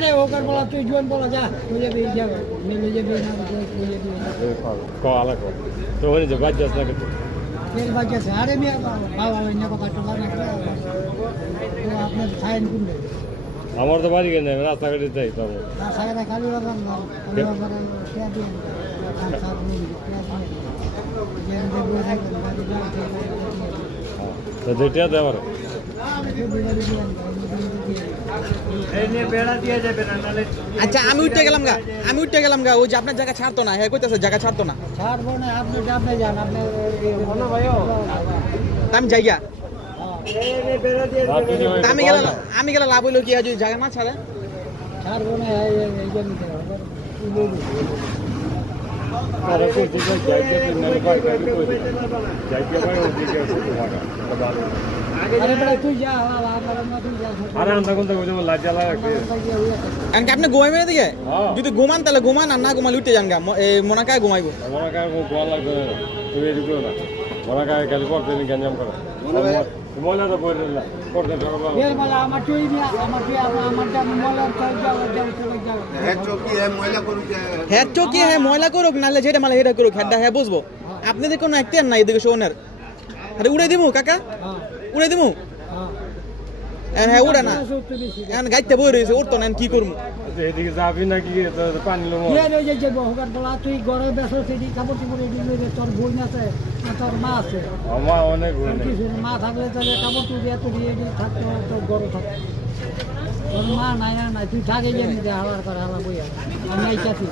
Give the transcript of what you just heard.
আরে ওকার বলা তুই জোয়ান বলা যা তুই যাবি যা মিলে যাবি না তুই যাবি ক আলা ক। তো হয়ে যে বাদ যাস না কিন্তু ফের বাকি আছে আরে মিয়া বাবা অন্য কথা টকা না তো আপনার সাইন করলে আমার তো বাড়ি কেন? রাস্তাঘাটে যাই তো আমরা। না সাইরা খালি বাবা না খালি বাবা না কে দিয়ে কাম সার নিয়ে কে দিয়ে যে যে বই থাকে বাড়ি যাও তো দুইটা দে আমার আচ্ছা আমি উঠতে গেলাম গা আমি উঠতে গেলাম গা ওই যে আপনার জায়গা ছাড়তো না হ্যাঁ কইতেছে জায়গা ছাড়তো না। ছাড়বো না আপনি আপনি যান আপনি আমি যাই গা। আমি গেলাম আমি গেলে লাভ হইল কি যদি জায়গা না ছাড়ে? ছাড়বো না আপনি ঘুমাইবেন এদিকে? হ্যাঁ। যদি ঘুমান তাহলে ঘুমান আর না ঘুমালে উঠতে যান গা। মনাকায় ঘুমাইবো। মনে কায় গোয়া লাগবে না তুমি এদিকে না। মনে খালি করতে গঞ্জাম করো ময়লা তো বই না করতে ঠকা এর মানে আমার তুই না আমার তুই আমার আমার যা মলা চল যাও যাও চলে যাও। হ্যাঁ চকি হ্যাঁ ময়লা করুক নাহলে যেটা করুক। হ্যাঁ হ্যাঁ বুঝব। আপনাদের কোনো একটিয়ার নাই এদিকে শোনার আরে উড়ে দিমু কাকা? হ্যাঁ। উড়ে দিমু? হ্যাঁ হ্যাঁ উড়ে না এখন গাইতে বই রয়েছে উঠতো না কি করব এদিকে যাবি নাকি পানি বলা তুই বেসো কাপড় চোপড় আছে তোর মা আছে আমার অনেক মা থাকলে তাহলে কাপড় চোপড় এত দিয়ে থাকতো তোর গরু থাকতো তোর মা নাই না তুই থাকে জানি হাওয়ার করে হাওয়া বইয়া আমি এই চাচ্ছি